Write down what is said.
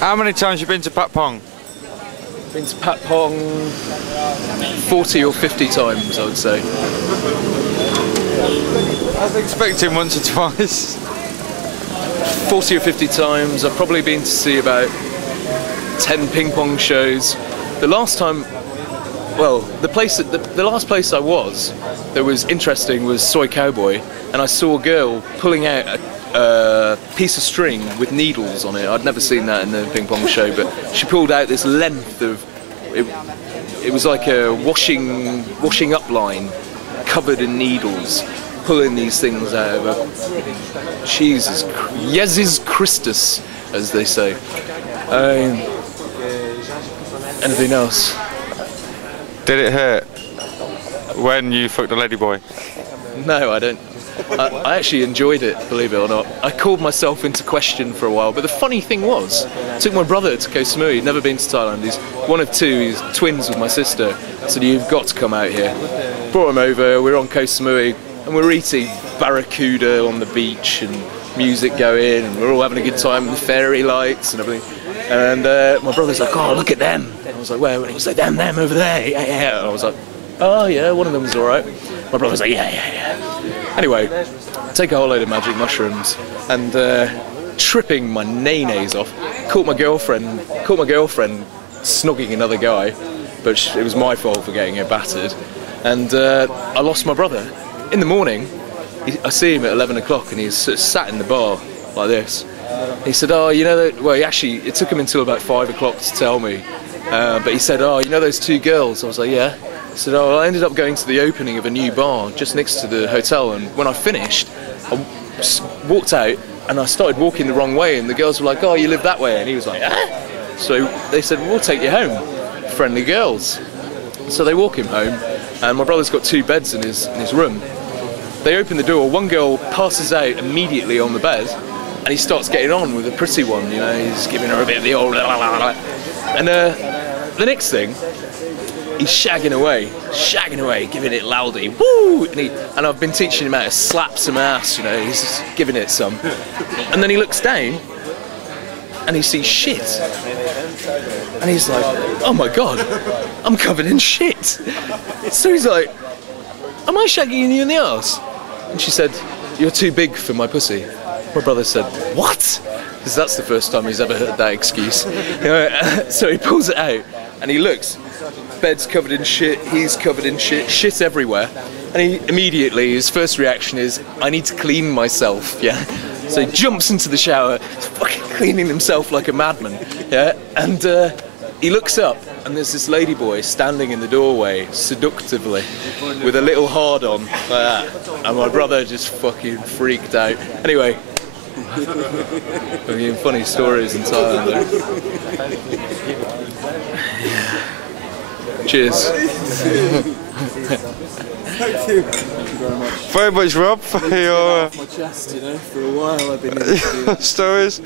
How many times have you been to Patpong? Been to Patpong 40 or 50 times, I would say. I was expecting once or twice. 40 or 50 times. I've probably been to see about 10 ping pong shows. The last time, well, the last place I was that was interesting was Soi Cowboy, and I saw a girl pulling out a piece of string with needles on it. I'd never seen that in the ping pong show, but she pulled out this length of it was like a washing up line covered in needles, pulling these things out of her. Jesus Christus, as they say. Anything else? Did it hurt when you fucked a ladyboy? No, I don't. I actually enjoyed it, believe it or not. I called myself into question for a while, but the funny thing was, I took my brother to Koh Samui. He'd never been to Thailand. He's one of two. He's twins with my sister. I said, you've got to come out here. Brought him over. We're on Koh Samui, and we're eating barracuda on the beach, and music going, and we're all having a good time with the fairy lights and everything. And my brother's like, oh, look at them. And I was like, where? And he was like, them over there. Yeah, yeah. And I was like, oh, yeah, one of them's all right. My brother's like, yeah. Anyway, take a whole load of magic mushrooms and tripping my nays off. Caught my girlfriend snogging another guy, but it was my fault for getting her battered. And I lost my brother. In the morning, I see him at 11 o'clock and he's sort of sat in the bar like this. He said, oh, you know that, well, it took him until about 5 o'clock to tell me. But he said, oh, you know those two girls? I was like, yeah. He said, oh, well, I ended up going to the opening of a new bar just next to the hotel, and when I finished, I walked out and I started walking the wrong way, and the girls were like, oh, you live that way? And he was like, ah. So they said, well, we'll take you home. Friendly girls. So they walk him home, and my brother's got 2 beds in his room. They open the door, one girl passes out immediately on the bed, and he starts getting on with a pretty one, you know, he's giving her a bit of the old and the next thing, he's shagging away, giving it loudy, woo! And I've been teaching him how to slap some ass, you know, he's just giving it some. And then he looks down, and he sees shit. And he's like, oh my God, I'm covered in shit. So he's like, am I shagging you in the arse? And she said, you're too big for my pussy. My brother said, what? Because that's the first time he's ever heard that excuse. So he pulls it out, and he looks. Bed's covered in shit, he's covered in shit everywhere. And he immediately, his first reaction is, I need to clean myself, yeah? So he jumps into the shower, fucking cleaning himself like a madman, yeah? And he looks up, and there's this ladyboy standing in the doorway, seductively, with a little hard-on, like that. And my brother just fucking freaked out. Anyway, funny stories in Thailand, though. Cheers. Thank you very much. Very much, Rob, for your off my chest, you know, for a while I've been in stories.